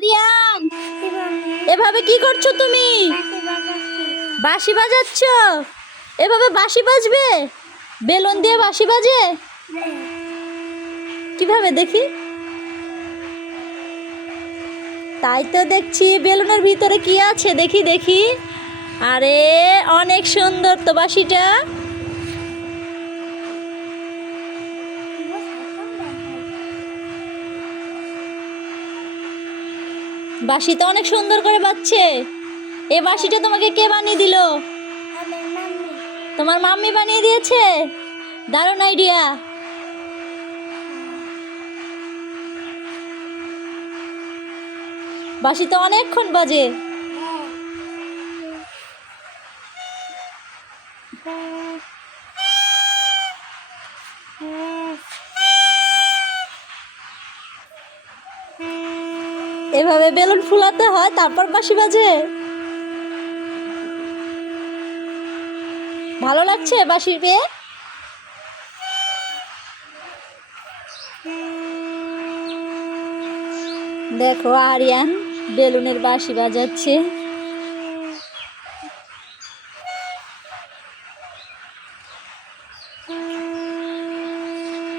আরিয়ান, এভাবে কি করছো তুমি? বাঁশি বাজাচ্ছ? এভাবে বাঁশি বাজবে? বেলুন দিয়ে বাঁশি বাজে? কিভাবে দেখি? তাই তো দেখছি। বেলুনের ভিতরে কি আছে দেখি দেখি। আরে অনেক সুন্দর তো বাঁশিটা। বাঁশি তো অনেক সুন্দর করে বাজছে। এই বাঁশিটা তোমাকে কে বানিয়ে দিল? তোমার মাম্মি বানিয়ে দিয়েছে? দারুণ আইডিয়া। বাঁশি তো অনেকক্ষণ বাজে। এভাবে বেলুন ফুলাতে হয়, তারপর বাঁশি বাজে। ভালো লাগছে বাঁশি পেয়ে? দেখো আরিয়ান বেলুনের বাঁশি বাজাচ্ছে।